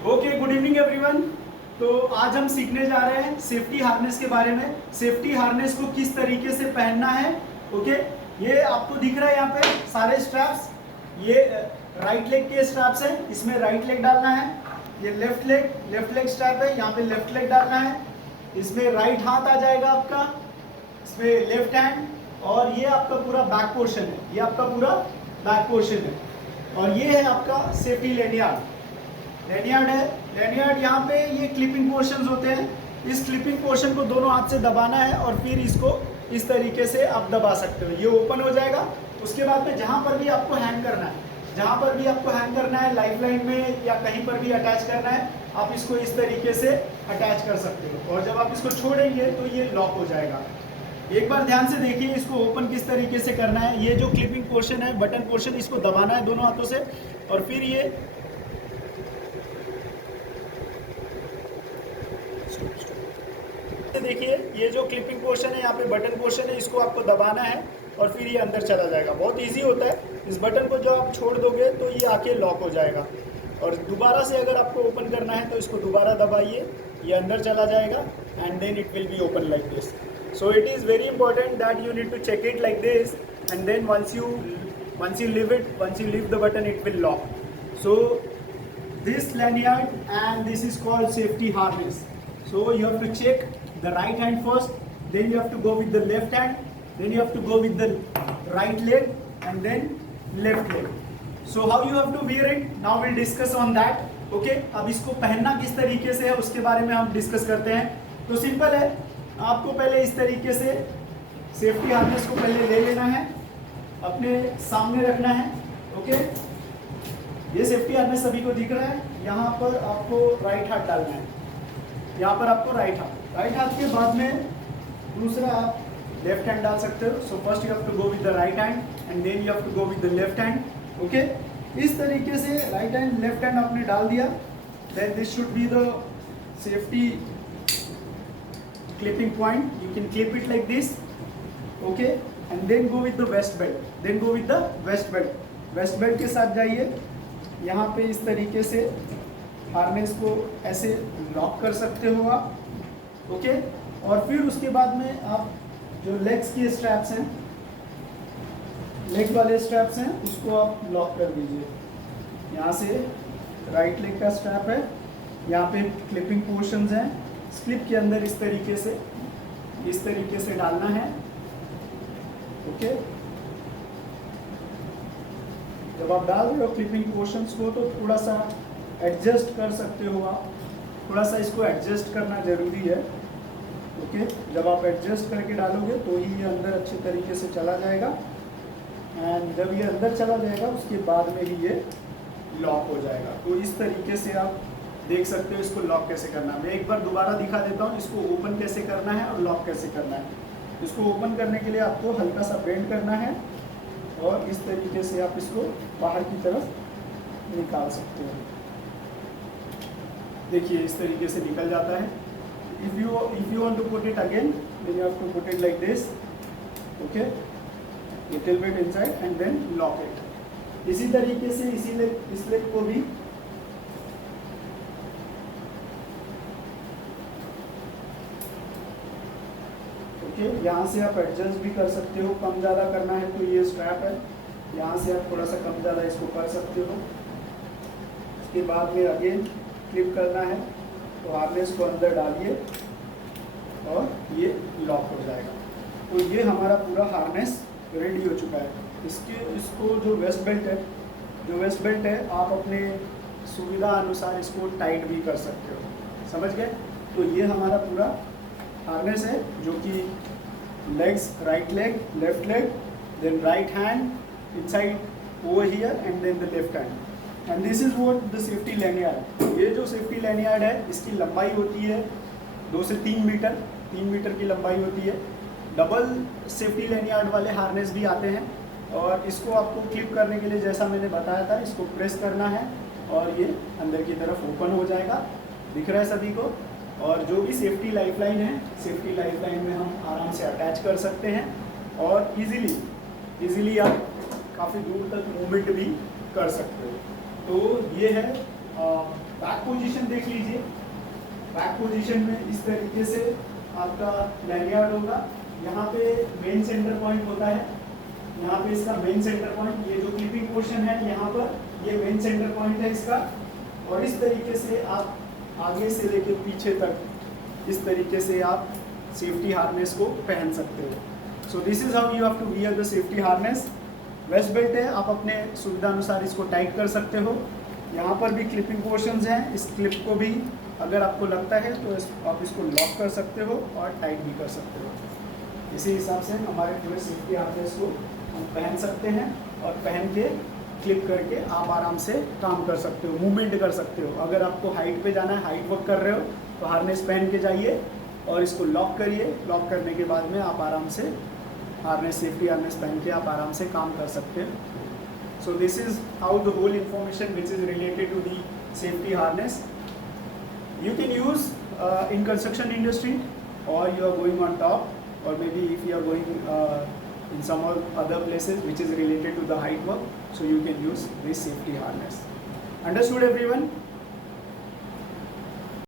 Okay, good evening everyone. तो आज हम सीखने जा रहे हैं सेफ्टी हार्नेस के बारे में। सेफ्टी हार्नेस को किस तरीके से पहनना है। ओके, ये आपको दिख रहा है यहाँ पे सारे स्ट्रैप्स। ये राइट लेग के स्ट्रैप्स हैं, इसमें राइट लेग डालना है। ये लेफ्ट लेग स्ट्रैप है, यहाँ पे लेफ्ट लेग डालना है। इसमें राइट हाथ आ जाएगा आपका, इसमें लेफ्ट हैंड। और ये आपका पूरा बैक पोर्शन है, ये आपका पूरा बैक पोर्शन है। और ये है आपका सेफ्टी लैनियार्ड। लैनियार्ड है, लैनियार्ड यहाँ पे ये क्लिपिंग पोर्शंस होते हैं। इस क्लिपिंग पोर्शन को दोनों हाथ से दबाना है और फिर इसको इस तरीके से आप दबा सकते हो, ये ओपन हो जाएगा। उसके बाद में जहाँ पर भी आपको हैंग करना है, जहाँ पर भी आपको हैंग करना है, लाइफ लाइन में या कहीं पर भी अटैच करना है, आप इसको इस तरीके से अटैच कर सकते हो। और जब आप इसको छोड़ेंगे तो ये लॉक हो जाएगा। एक बार ध्यान से देखिए इसको ओपन किस तरीके से करना है। ये जो क्लिपिंग पोर्शन है, बटन पोर्शन, इसको दबाना है दोनों हाथों से और फिर ये देखिए ये जो क्लिपिंग पोर्शन है, यहाँ पे बटन पोर्शन है, इसको आपको दबाना है और फिर ये अंदर चला जाएगा। बहुत इजी होता है। इस बटन को जो आप छोड़ दोगे तो ये आके लॉक हो जाएगा। और दोबारा से अगर आपको ओपन करना है तो इसको दोबारा दबाइए, ये अंदर चला जाएगा and then it will be open like this. So it is very important that you need to check it like this, and then once you leave the button, it will lock. So this lanyard and this is called safety harness. So you have to check the right hand first, then you have to go with the left hand, then you have to go with the right leg, and then left leg. So how you have to wear it? Now we'll discuss on that. Okay? अब इसको पहनना किस तरीके से है उसके बारे में हम डिस्कस करते हैं। तो सिंपल है, आपको पहले इस तरीके से सेफ्टी हार्नेस को पहले ले लेना है, अपने सामने रखना है। ओके, ये सेफ्टी हार्नेस सभी को दिख रहा है। यहाँ पर आपको राइट हाथ डालना है, यहाँ पर आपको राइट हाथ के बाद में दूसरा आप लेफ्ट हैंड डाल सकते हो। So first you have to go with the right hand and then you have to go with the left hand. Okay, इस तरीके से राइट हैंड लेफ्ट हैंड आपने डाल दिया। Then this should be the safety clipping point. You can clip it like this, okay, and then go with the vest belt. Vest belt के साथ जाइए, यहाँ पे इस तरीके से हार्नेस को ऐसे लॉक कर सकते हो आप। ओके, और फिर उसके बाद में आप जो लेग्स के स्ट्रैप्स हैं, लेग वाले स्ट्रैप्स हैं, उसको आप लॉक कर दीजिए। यहाँ से राइट लेग का स्ट्रैप है, यहाँ पे क्लिपिंग पोर्शंस हैं, स्लिप के अंदर इस तरीके से डालना है। ओके, जब आप डाल रहे हो क्लिपिंग पोर्शंस को तो थोड़ा सा एडजस्ट कर सकते हो आप, थोड़ा सा इसको एडजस्ट करना जरूरी है। ओके, जब आप एडजस्ट करके डालोगे तो ही ये अंदर अच्छे तरीके से चला जाएगा। एंड जब ये अंदर चला जाएगा उसके बाद में ही ये लॉक हो जाएगा। तो इस तरीके से आप देख सकते हो इसको लॉक कैसे करना है। मैं एक बार दोबारा दिखा देता हूँ इसको ओपन कैसे करना है और लॉक कैसे करना है। इसको ओपन करने के लिए आपको हल्का सा बेंड करना है और इस तरीके से आप इसको बाहर की तरफ निकाल सकते हो। देखिए इस तरीके से निकल जाता है। If you want to put it again then you have to put it like this. Okay, little bit inside and then lock it. इसी तरीके से इस लेग को भी यहाँ से आप एडजस्ट भी कर सकते हो। कम ज़्यादा करना है तो ये स्ट्रैप है, यहाँ से आप थोड़ा सा कम ज़्यादा इसको कर सकते हो। उसके बाद में अगेन क्लिप करना है तो हार्नेस को अंदर डालिए और ये लॉक हो जाएगा। तो ये हमारा पूरा हार्नेस रेडी हो चुका है। इसको जो वेस्ट बेल्ट है आप अपने सुविधा अनुसार इसको टाइट भी कर सकते हो। समझ गए? तो ये हमारा पूरा हार्नेस है जो कि legs, right leg, left leg, then right hand inside over here and then the left hand. And this is what the safety lanyard. ये जो safety lanyard है इसकी लंबाई होती है 2 से 3 मीटर, 3 मीटर की लंबाई होती है। डबल सेफ्टी lanyard वाले हार्नेस भी आते हैं और इसको आपको क्लिप करने के लिए जैसा मैंने बताया था, इसको प्रेस करना है और ये अंदर की तरफ ओपन हो जाएगा। दिख रहा है सभी को? और जो भी सेफ्टी लाइफलाइन है, सेफ्टी लाइफलाइन में हम आराम से अटैच कर सकते हैं और इजीली आप काफ़ी दूर तक मूवमेंट भी कर सकते हो। तो ये है बैक पोजीशन देख लीजिए। बैक पोजीशन में इस तरीके से आपका लैंडयार्ड होगा। यहाँ पे मेन सेंटर पॉइंट होता है, यहाँ पे इसका मेन सेंटर पॉइंट, ये जो क्लिपिंग पोर्शन है यहाँ पर, ये मेन सेंटर पॉइंट है इसका। और इस तरीके से आप आगे से लेके पीछे तक इस तरीके से आप सेफ्टी हार्नेस को पहन सकते हो। So this is how you have to wear the safety harness. Waist belt है, आप अपने सुविधा अनुसार इसको टाइट कर सकते हो। यहाँ पर भी क्लिपिंग पोर्शंस हैं, इस क्लिप को भी अगर आपको लगता है तो आप इसको लॉक कर सकते हो और टाइट भी कर सकते हो। इसी हिसाब से हमारे पूरे सेफ्टी हार्नेस को हम पहन सकते हैं और पहन के क्लिप करके आप आराम से काम कर सकते हो, मूवमेंट कर सकते हो। अगर आपको हाइट पे जाना है, हाइट वर्क कर रहे हो, तो हार्नेस पहन के जाइए और इसको लॉक करिए। लॉक करने के बाद में आप आराम से हार्नेस, सेफ्टी हार्नेस पहन के आप आराम से काम कर सकते हैं। So this is how the whole information which is related to the safety harness you can use in construction industry, or you are going on top, or maybe if you are going in some other places which is related to the height work, so you can use this safety harness. Understood everyone?